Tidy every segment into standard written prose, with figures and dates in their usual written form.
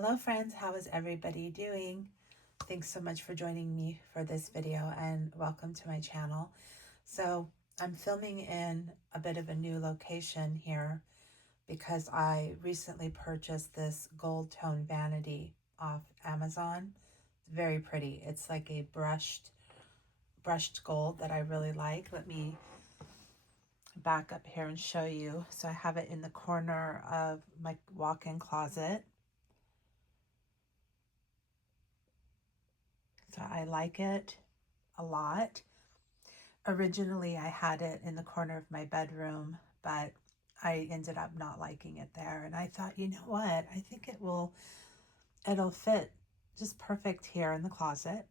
Hello friends, how is everybody doing? Thanks so much for joining me for this video and welcome to my channel. So I'm filming in a bit of a new location here because I recently purchased this gold tone vanity off Amazon. It's very pretty. It's like a brushed gold that I really like. Let me back up here and show you. So I have it in the corner of my walk-in closet. So I like it a lot. Originally, I had it in the corner of my bedroom, but I ended up not liking it there. And I thought, you know what? I think it'll fit just perfect here in the closet.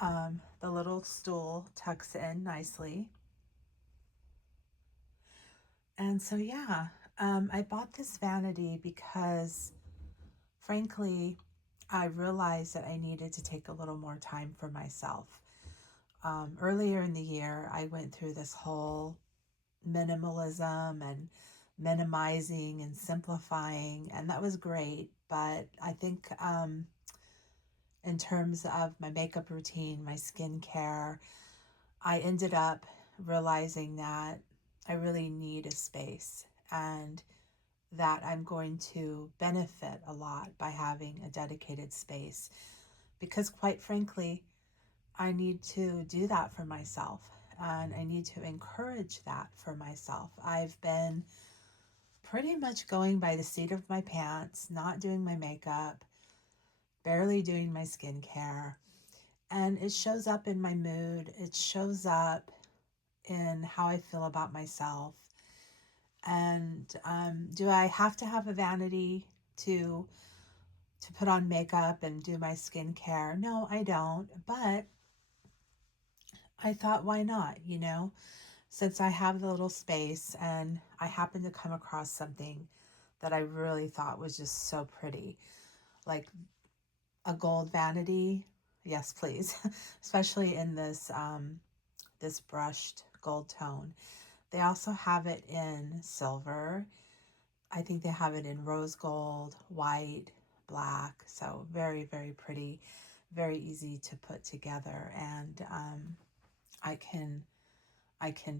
The little stool tucks in nicely. And so, yeah, I bought this vanity because, frankly, I realized that I needed to take a little more time for myself. Earlier in the year, I went through this whole minimalism and minimizing and simplifying, and that was great. But I think in terms of my makeup routine, my skincare, I ended up realizing that I really need a space and that I'm going to benefit a lot by having a dedicated space because, quite frankly, I need to do that for myself and I need to encourage that for myself. I've been pretty much going by the seat of my pants, not doing my makeup, barely doing my skincare, and it shows up in my mood. It shows up in how I feel about myself. And do I have to have a vanity to put on makeup and do my skincare? No, I don't. But I thought, why not? Since I have the little space and I happened to come across something that I really thought was just so pretty, like a gold vanity. Yes, please. Especially in this brushed gold tone. They also have it in silver. I think they have it in rose gold, white, black. So very, very pretty, very easy to put together. And I can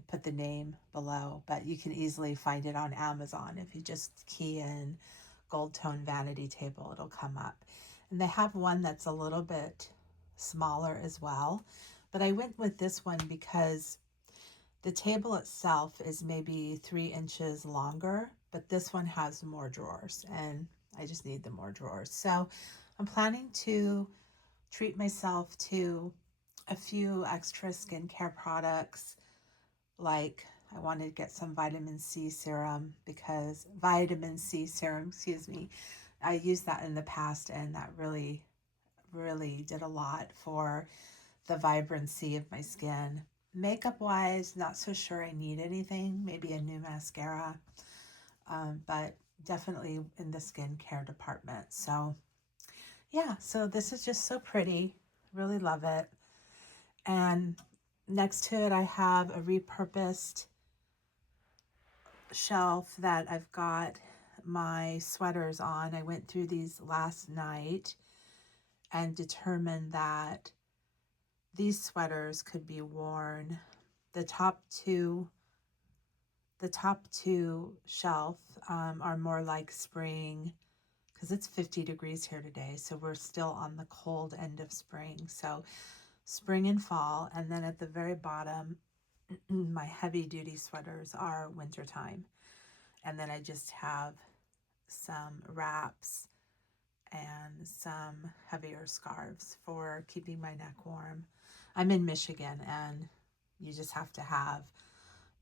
put the name below, but you can easily find it on Amazon. If you just key in gold tone vanity table, it'll come up. And they have one that's a little bit smaller as well. But I went with this one because the table itself is maybe 3 inches longer, but this one has more drawers and I just need the more drawers. So I'm planning to treat myself to a few extra skincare products. Like I wanted to get some vitamin C serum because excuse me, I used that in the past and that really, really did a lot for the vibrancy of my skin. Makeup wise, not so sure I need anything, maybe a new mascara, but definitely in the skincare department. So yeah, so this is just so pretty, really love it. And next to it, I have a repurposed shelf that I've got my sweaters on. I went through these last night and determined that these sweaters could be worn. The top two shelf are more like spring because it's 50 degrees here today. So we're still on the cold end of spring. So spring and fall. And then at the very bottom, my heavy duty sweaters are wintertime. And then I just have some wraps and some heavier scarves for keeping my neck warm. I'm in Michigan and you just have to have,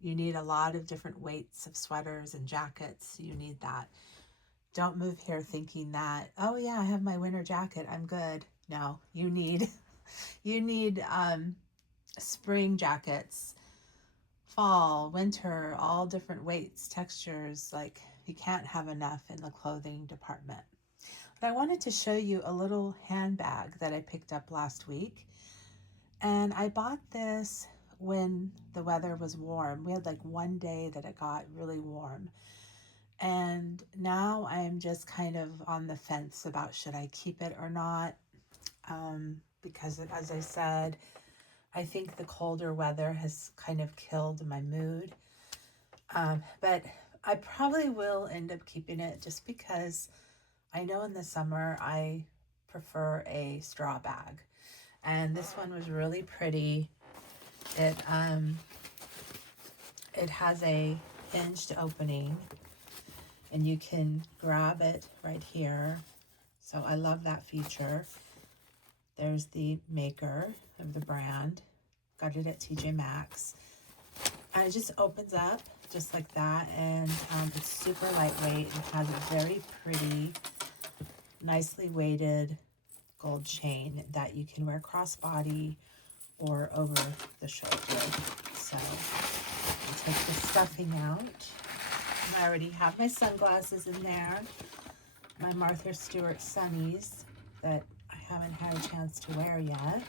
you need a lot of different weights of sweaters and jackets. You need that. Don't move here thinking that, oh yeah, I have my winter jacket, I'm good. No, you need spring jackets, fall, winter, all different weights, textures. Like you can't have enough in the clothing department. But I wanted to show you a little handbag that I picked up last week. And I bought this when the weather was warm. We had like one day that it got really warm. And now I'm just kind of on the fence about should I keep it or not. Because as I said, I think the colder weather has kind of killed my mood. But I probably will end up keeping it just because I know in the summer I prefer a straw bag. And this one was really pretty. It it has a hinged opening and you can grab it right here. So I love that feature. There's the maker of the brand. Got it at TJ Maxx. And it just opens up just like that, and it's super lightweight. It has a very pretty, nicely weighted gold chain that you can wear crossbody or over the shoulder. So I'll take the stuffing out. And I already have my sunglasses in there, my Martha Stewart sunnies that I haven't had a chance to wear yet.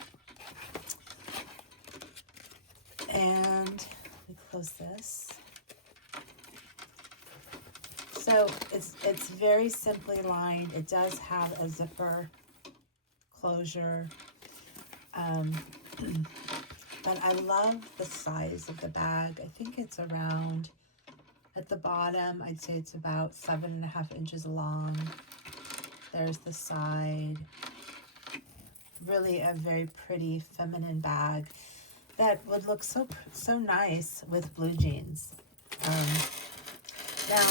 And let me close this. So it's very simply lined. It does have a zipper closure. But I love the size of the bag. I think it's around, at the bottom, I'd say it's about 7.5 inches long. There's the side. Really a very pretty feminine bag that would look so nice with blue jeans. Now,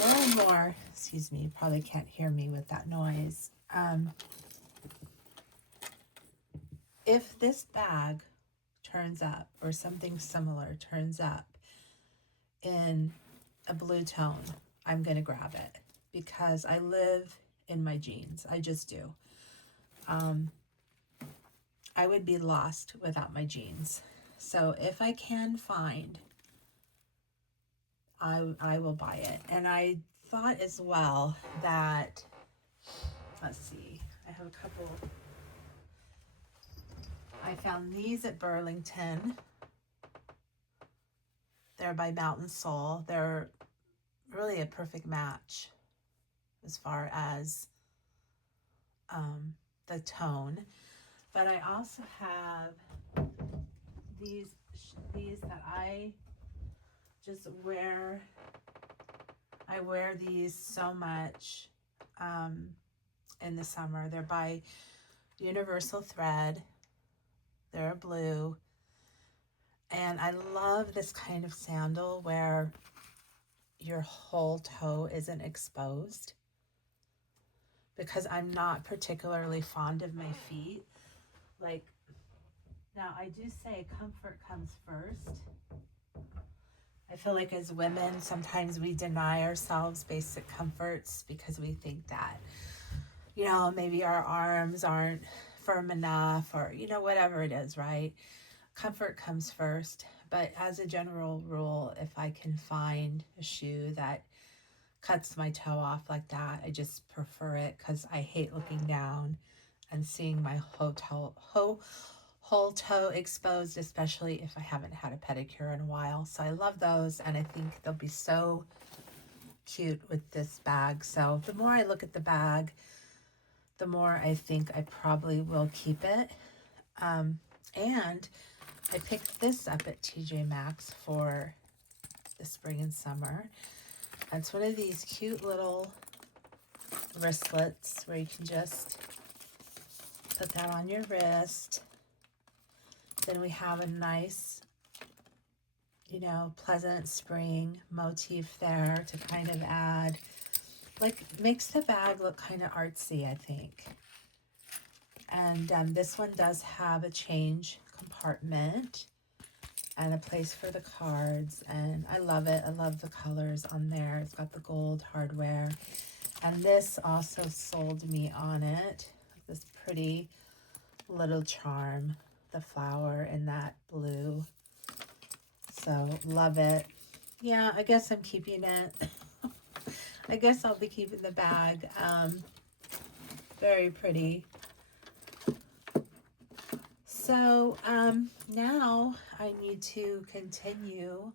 more and more, excuse me, you probably can't hear me with that noise. If this bag turns up, or something similar turns up in a blue tone, I'm going to grab it because I live in my jeans. I just do. I would be lost without my jeans. So if I can find, I will buy it. And I thought as well that, let's see, I have a couple. I found these at Burlington. They're by Mountain Soul. They're really a perfect match as far as the tone. But I also have these that I just wear. I wear these so much in the summer. They're by Universal Thread. They're blue. And I love this kind of sandal where your whole toe isn't exposed, because I'm not particularly fond of my feet. Like, now I do say comfort comes first. I feel like as women, sometimes we deny ourselves basic comforts because we think that, you know, maybe our arms aren't firm enough, or, you know, whatever it is, right? Comfort comes first. But as a general rule, if I can find a shoe that cuts my toe off like that, I just prefer it, because I hate looking down and seeing my whole toe exposed, especially if I haven't had a pedicure in a while. So I love those, and I think they'll be so cute with this bag. So the more I look at the bag, the more I think I probably will keep it. And I picked this up at TJ Maxx for the spring and summer. It's one of these cute little wristlets where you can just put that on your wrist. Then we have a nice, you know, pleasant spring motif there to kind of add, like, makes the bag look kind of artsy, I think. And this one does have a change compartment and a place for the cards, and I love it. I love the colors on there. It's got the gold hardware, and this also sold me on it. This pretty little charm, the flower in that blue. So love it. Yeah, I guess I'm keeping it. I guess I'll be keeping the bag. Very pretty. So now I need to continue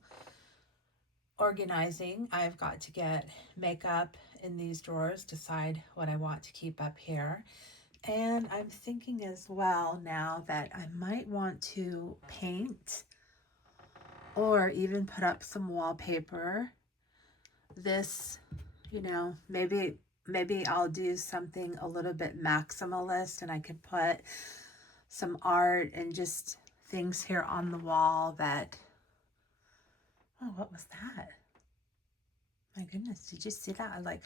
organizing. I've got to get makeup in these drawers, decide what I want to keep up here. And I'm thinking as well now that I might want to paint or even put up some wallpaper. This, you know, maybe I'll do something a little bit maximalist and I can put some art and just things here on the wall that, oh, what was that? My goodness, did you see that? Like,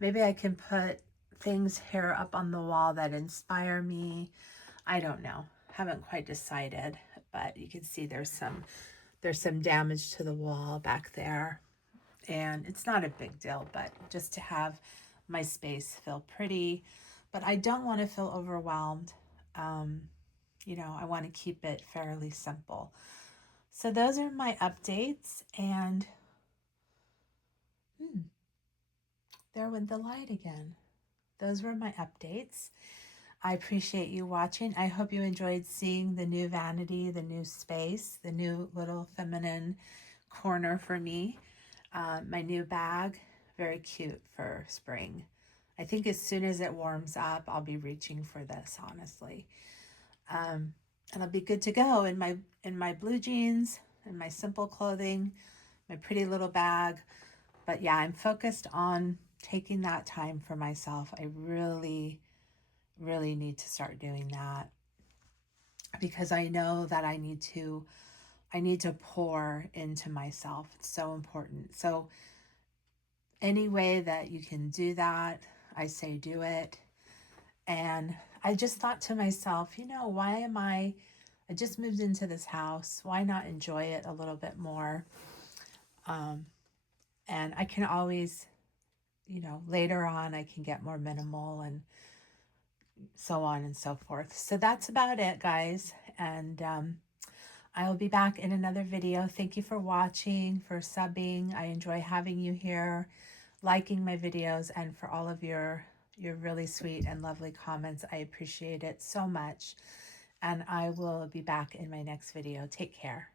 maybe I can put things here up on the wall that inspire me. I don't know. Haven't quite decided, but you can see there's some damage to the wall back there. And it's not a big deal, but just to have my space feel pretty. But I don't want to feel overwhelmed. Um, you know, I want to keep it fairly simple. So those are my updates, and there went the light again. Those were my updates. I appreciate you watching. I hope you enjoyed seeing the new vanity, the new space, the new little feminine corner for me. My new bag, very cute for spring. I think as soon as it warms up, I'll be reaching for this, honestly. And I'll be good to go in my blue jeans and my simple clothing, my pretty little bag. But yeah, I'm focused on taking that time for myself. I really, really need to start doing that because I know that I need to pour into myself. It's so important. So any way that you can do that, I say do it. And I just thought to myself, you know, I just moved into this house. Why not enjoy it a little bit more? And I can always, you know, later on I can get more minimal and so on and so forth. So that's about it, guys. And I will be back in another video. Thank you for watching, for subbing. I enjoy having you here, liking my videos, and for all of your really sweet and lovely comments. I appreciate it so much. And I will be back in my next video. Take care.